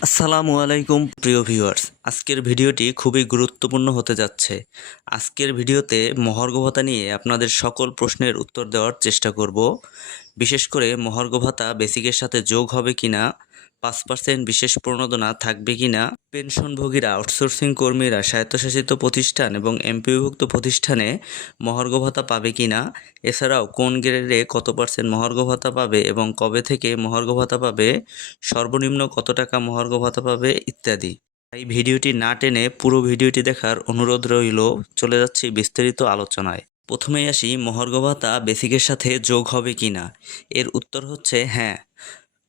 আসসালামু আলাইকুম, প্রিয় ভিউয়ার্স। আজকের ভিডিওটি খুবই গুরুত্বপূর্ণ হতে যাচ্ছে। আজকের ভিডিওতে মহার্ঘ ভাতা নিয়ে আপনাদের সকল প্রশ্নের উত্তর দেওয়ার চেষ্টা করব। বিশেষ করে মহার্ঘ ভাতা বেসিকের সাথে যোগ হবে কিনা পাঁচ পার্সেন্ট বিশেষ প্রণোদনা থাকবে কিনা? পেনশনভোগীরা আউটসোর্সিং কর্মীরা, স্বায়ত্তশাসিত প্রতিষ্ঠান এবং এমপিভুক্ত প্রতিষ্ঠানে মহার্ঘ ভাতা পাবে কিনা? এছাড়াও, কোন গ্রেডে কত পার্সেন্ট মহার্ঘ ভাতা পাবে এবং কবে থেকে মহার্ঘ ভাতা পাবে? সর্বনিম্ন কত টাকা মহার্ঘ ভাতা পাবে? ইত্যাদি। এই ভিডিওটি না টেনে পুরো ভিডিওটি দেখার অনুরোধ রইল, চলে যাচ্ছি বিস্তারিত আলোচনায়। প্রথমেই আসি, মহার্ঘ ভাতা বেসিকের সাথে যোগ হবে কি না এর উত্তর হচ্ছে হ্যাঁ।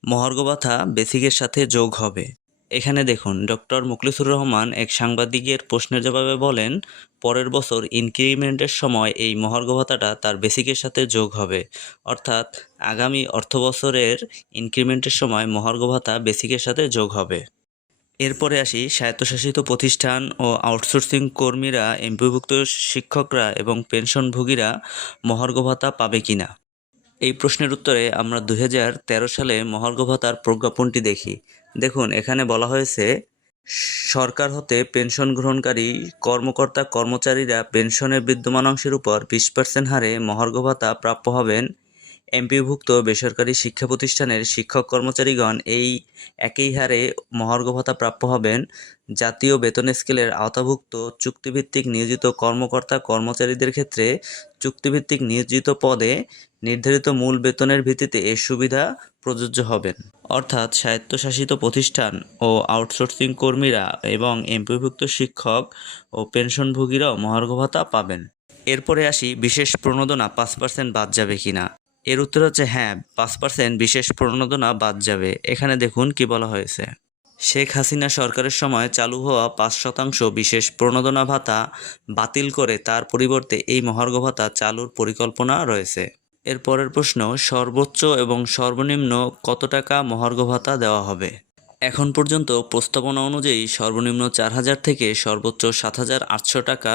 মহার্ঘ ভাতা বেসিকের সাথে যোগ হবে। এখানে দেখুন, ডক্টর মুখলিসুর রহমান এক সাংবাদিকের প্রশ্নের জবাবে বলেন, পরের বছর ইনক্রিমেন্টের সময় এই মহার্ঘ ভাতাটা তার বেসিকের সাথে যোগ হবে। অর্থাৎ আগামী অর্থবছরের ইনক্রিমেন্টের সময় মহার্ঘ ভাতা বেসিকের সাথে যোগ হবে। এরপরে আসি, স্বায়ত্তশাসিত প্রতিষ্ঠান ও আউটসোর্সিং কর্মীরা, এমপিভুক্ত শিক্ষকরা এবং পেনশনভোগীরা মহার্ঘ ভাতা পাবে কিনা। এই প্রশ্নের উত্তরে আমরা দু হাজার তেরো সালে মহার্ঘ ভাতার প্রজ্ঞাপনটি দেখি। দেখুন, এখানে বলা হয়েছে, সরকার হতে পেনশন গ্রহণকারী কর্মকর্তা কর্মচারীরা পেনশনের বিদ্যমান অংশের উপর বিশ পার্সেন্ট হারে মহার্ঘ ভাতা প্রাপ্য হবেন। এমপিভুক্ত বেসরকারি শিক্ষা প্রতিষ্ঠানের শিক্ষক কর্মচারীগণ এই একই হারে মহার্ঘ ভাতা প্রাপ্য হবেন। জাতীয় বেতন স্কেলের আওতাভুক্ত চুক্তিভিত্তিক নিয়োজিত কর্মকর্তা কর্মচারীদের ক্ষেত্রে চুক্তিভিত্তিক নিয়োজিত পদে নির্ধারিত মূল বেতনের ভিত্তিতে এ সুবিধা প্রযোজ্য হবেন। অর্থাৎ স্বায়ত্তশাসিত প্রতিষ্ঠান ও আউটসোর্সিং কর্মীরা এবং এমপিভুক্ত শিক্ষক ও পেনশনভোগীরাও মহার্ঘ ভাতা পাবেন। এরপরে আসি বিশেষ প্রণোদনা পাঁচ পার্সেন্ট বাদ যাবে কিনা। এর উত্তর হচ্ছে হ্যাঁ পাঁচ পার্সেন্ট বিশেষ প্রণোদনা বাদ যাবে। এখানে দেখুন কি বলা হয়েছে। শেখ হাসিনা সরকারের সময় চালু হওয়া পাঁচ শতাংশ বিশেষ প্রণোদনা ভাতা বাতিল করে তার পরিবর্তে এই মহার্ঘ ভাতা চালুর পরিকল্পনা রয়েছে। এর পরের প্রশ্ন, সর্বোচ্চ এবং সর্বনিম্ন কত টাকা মহার্ঘ ভাতা দেওয়া হবে? এখন পর্যন্ত প্রস্তাবনা অনুযায়ী সর্বনিম্ন চার হাজার থেকে সর্বোচ্চ সাত হাজার আটশো টাকা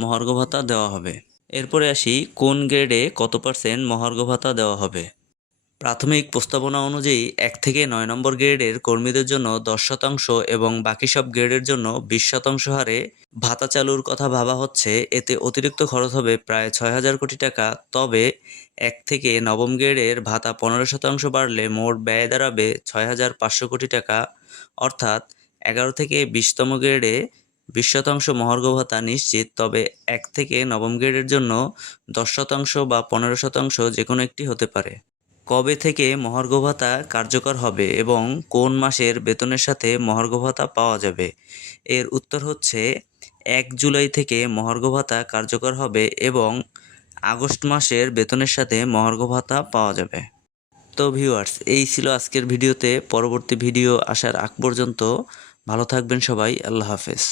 মহার্ঘ ভাতা দেওয়া হবে। এরপরে আসি, কোন গ্রেডে কত পার্সেন্ট মহার্ঘ ভাতা দেওয়া হবে? প্রাথমিক প্রস্তাবনা অনুযায়ী এক থেকে নয় নম্বর গ্রেডের কর্মীদের জন্য দশ শতাংশ এবং বাকি সব গ্রেডের জন্য বিশ শতাংশ হারে ভাতা চালুর কথা ভাবা হচ্ছে। এতে অতিরিক্ত খরচ হবে প্রায় ছয় হাজার কোটি টাকা। তবে এক থেকে নবম গ্রেডের ভাতা পনেরো শতাংশ বাড়লে মোট ব্যয় দাঁড়াবে ছয় হাজার পাঁচশো কোটি টাকা। অর্থাৎ এগারো থেকে বিশতম গ্রেডে বিশ শতাংশ মহার্ঘ ভাতা নিশ্চিত, তবে এক থেকে নবম গ্রেডের জন্য দশ শতাংশ বা পনেরো শতাংশ যে কোনো একটি হতে পারে। কবে থেকে মহার্ঘ ভাতা কার্যকর হবে এবং কোন মাসের বেতনের সাথে মহার্ঘ ভাতা পাওয়া যাবে? এর উত্তর হচ্ছে, এক জুলাই থেকে মহার্ঘ ভাতা কার্যকর হবে এবং আগস্ট মাসের বেতনের সাথে মহার্ঘ ভাতা পাওয়া যাবে। তো ভিউয়ার্স, এই ছিল আজকের ভিডিওতে। পরবর্তী ভিডিও আসার আগ পর্যন্ত ভালো থাকবেন সবাই। আল্লাহ হাফেজ।